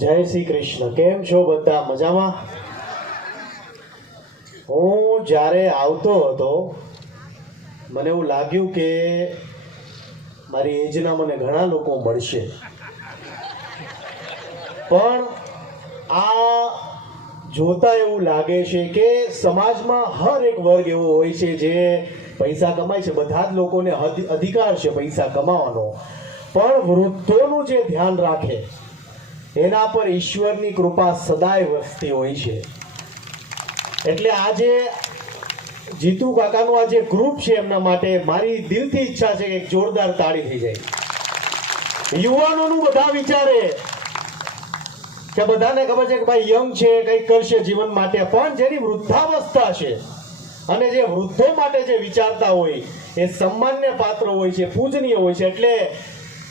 જય શ્રી કૃષ્ણ. કેમ છો બધા? મજામાં? હું જ્યારે આવતો હતો, મને એવું લાગ્યું કે મારી એજના મને ઘણા લોકો મળશે. પણ આ જોતા એવું લાગે છે કે સમાજમાં હર એક વર્ગ એવો હોય છે જે પૈસા કમાય છે. બધા જ લોકોને અધિ- અધિકાર છે પૈસા કમાવાનો. પણ વૃદ્ધોનું જે ધ્યાન રાખે એના પર ઈશ્વરની કૃપા સદાય વસતી હોય છે. એટલે આજે જીતુ કાકાનું આ જે ગ્રુપ છે એમના માટે મારી દિલથી ઈચ્છા છે કે એક જોરદાર તાળી થઈ જાય. યુવાનોનું બધા વિચારે કે બધાને ખબર છે કે ભાઈ યંગ છે, કંઈક કરશે જીવન માટે. પણ જેની વૃદ્ધાવસ્થા છે અને જે વૃદ્ધો માટે જે વિચારતા હોય, એ સન્માનને પાત્ર હોય છે, પૂજનીય હોય છે. એટલે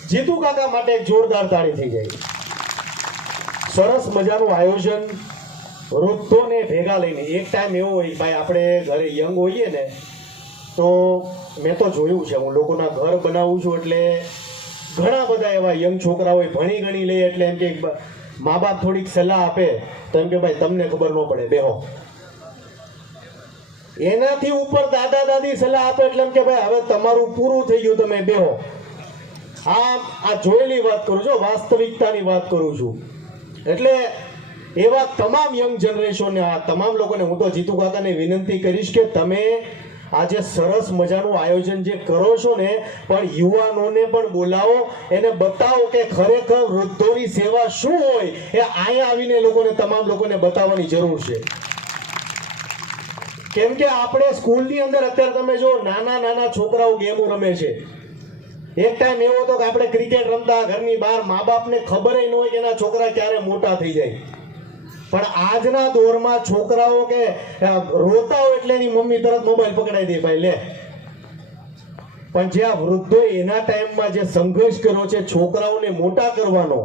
જીતુ કાકા માટે એક જોરદાર તાળી થઈ જાય. સરસ મજાનું આયોજન વૃદ્ધોને ભેગા લઈને. એક ટાઈમ એવો હોય, ભાઈ, આપણે ઘરે યંગ હોઈએ ને, તો મેં તો જોયું છે, હું લોકોના ઘર બનાવું છું એટલે ઘણા બધા એવા યંગ છોકરા હોય ભણી ગણી લે એટલે એમ કે મા બાપ થોડીક સલાહ આપે, તો એમ કે, ભાઈ, તમને ખબર ન પડે, બેહો. એનાથી ઉપર દાદા દાદી સલાહ આપે એટલે એમ કે, ભાઈ, હવે તમારું પૂરું થઈ ગયું, તમે બેહો. આ આ જોયેલી વાત કરું છું, વાસ્તવિકતાની વાત કરું છું. એટલે એવા તમામ યંગ જનરેશનને આ તમામ લોકોને હું તો જીતુ કાકાને વિનંતી કરીશ કે તમે આજે સરસ મજાનું આયોજન જે કરો છો ને, પણ યુવાનોને પણ બોલાવો, એને બતાવો કે ખરેખર વૃદ્ધોની સેવા શું હોય એ અહીંયા આવીને લોકોને, તમામ લોકોને બતાવવાની જરૂર છે. કેમ કે આપણે સ્કૂલની અંદર અત્યારે તમે જો નાના નાના છોકરાઓ ગેમો રમે છે. એક ટાઈમ એવો હતો કે આપણે ક્રિકેટ રમતા, ઘરની બહાર મા બાપને ખબર ન હોય કે એના છોકરા ક્યારે મોટા થઈ જાય. પણ આજના દોરમાં છોકરાઓ કે રોતા હોય એટલે એની મમ્મી તરત મોબાઈલ પકડાઈ દે ભાઈ, લે. પણ જે આ વૃદ્ધો એના ટાઈમમાં જે સંઘર્ષ કર્યો છે, છોકરાઓને મોટા કરવાનો,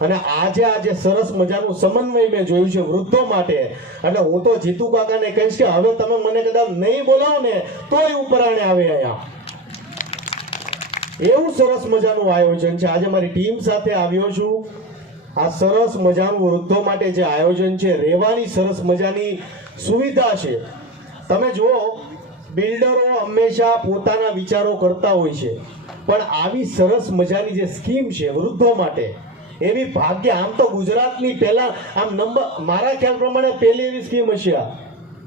અને આજે આજે સરસ મજાનું સમન્વય મેં જોયું છે વૃદ્ધો માટે, એટલે હું તો જીતુ કાકાને કહીશ કે હવે તમે મને કદાચ નહીં બોલાવો ને તોય ઉપરાણે આવે અહીંયા. એવું સરસ મજાનું આયોજન છે. આજે મારી ટીમ સાથે આવ્યો છું. આ સરસ મજાનું વૃદ્ધો માટે જે આયોજન છે, રહેવાની સરસ મજાની સુવિધા છે. તમે જુઓ, બિલ્ડરો હંમેશા પોતાના વિચારો કરતા હોય છે. પણ આવી સરસ મજાની જે સ્કીમ છે વૃદ્ધો માટે, એવી ભાગ્ય આમ તો ગુજરાતની પહેલા, આમ નંબર, મારા ખ્યાલ પ્રમાણે પહેલી એવી સ્કીમ હશે આ.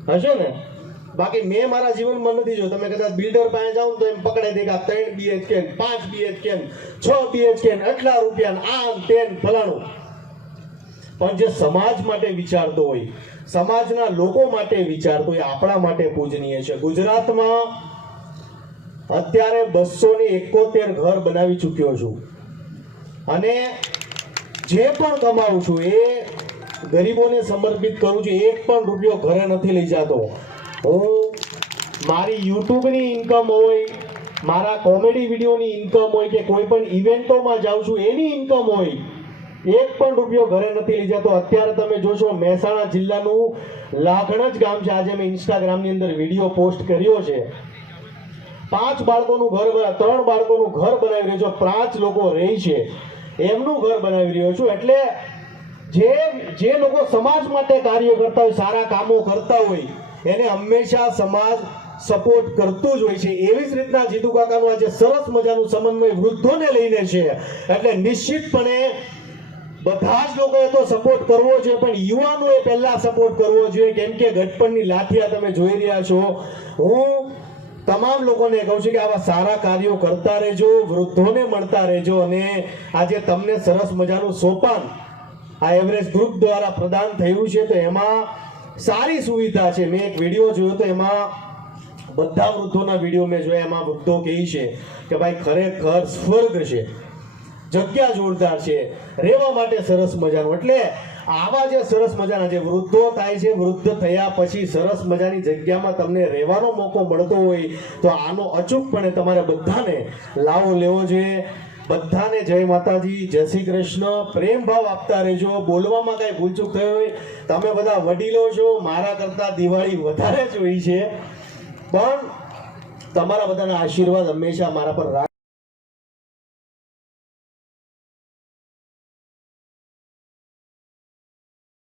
હશે ને? બાકી મેં મારા જીવનમાં નથી જોયું. તમે કદાચ બિલ્ડર પાસે જાઓ તો એમ પકડાઈ દે કે ત્રણ બીએચકે પાંચ બીએચકે છ બીએચકે આટલા રૂપિયા આમ, તેમ, ફલાણું. પણ જે સમાજ માટે વિચારતો હોય, સમાજના લોકો માટે વિચારતો હોય આપણા માટે પૂજનીય છે. ગુજરાતમાં અત્યારે બસો ને એકોતેર ઘર બનાવી ચૂક્યો છું. અને જે પણ કમાવું છું, એ ગરીબોને સમર્પિત કરું છું એક પણ રૂપિયો ઘરે નથી લઈ જતો. હું મારી યુટ્યુબની ઇન્કમ હોય, મારા કોમેડી વિડીયોની ઇન્કમ હોય કે કોઈ પણ ઇવેન્ટોમાં જાઉં છું, એની ઇન્કમ હોય, એક પણ રૂપિયો ઘરે નથી લઈ જતો અત્યારે તમે જોશો, મહેસાણા જિલ્લાનું લાખણજ ગામ છે. આજે મેં ઇન્સ્ટાગ્રામની અંદર વીડિયો પોસ્ટ કર્યો છે. પાંચ બાળકોનું ઘર ત્રણ બાળકોનું ઘર બનાવી રહ્યો છું. પાંચ લોકો રહે છે. એમનું ઘર બનાવી રહ્યો છું. એટલે જે જે લોકો સમાજ માટે કાર્ય કરતા હોય, સારા કામો કરતા હોય એને હંમેશા સમાજ સપોર્ટ કરતું જ હોય છે. એવી જ રીતના જીતુ કાકાનું આજે સરસ મજાનું સમન્વય વૃદ્ધોને લઈને છે. એટલે નિશ્ચિતપણે બધા જ લોકોએ તો સપોર્ટ કરવો જોઈએ, પણ યુવાનોએ પહેલા સપોર્ટ કરવો જોઈએ. કેમ કે ગટપણની લાઠિયા તમે જોઈ રહ્યા છો. હું તમામ લોકોને કહું છું કે આવા સારા કાર્યો કરતા રહેજો, વૃદ્ધોને મળતા રહેજો અને આજે તમને સરસ મજાનું સોપાન આ એવરેજ ગ્રુપ દ્વારા પ્રદાન થયું છે. તો એમાં સારી સુવિધા છે. મેં એક વીડિયો જોયો તો એમાં બધા વૃદ્ધોના વીડિયો મેં જોયા. એમાં વૃદ્ધો કહે છે કે ભાઈ, ખરેખર સ્વર્ગ છે. જગ્યા જોરદાર છે. રહેવા માટે સરસ મજાનું. એટલે આવા જે સરસ મજાના જે વૃદ્ધો થાય છે, વૃદ્ધ થયા પછી સરસ મજાની જગ્યામાં તમને રહેવાનો મોકો મળતો હોય, તો આનો અચૂકપણે તમારે બધાને લાવો લેવો જોઈએ. બધાને જય માતાજી, જય શ્રી કૃષ્ણ. પ્રેમ ભાવ આપતા રહેજો. બોલવામાં કાંઈ ભૂલચૂક થઈ હોય, તમે બધા વડીલો છો, મારા કરતાં દિવાળી વધારે જ હોય છે. પણ તમારા બધાના આશીર્વાદ હંમેશા મારા પર રાખ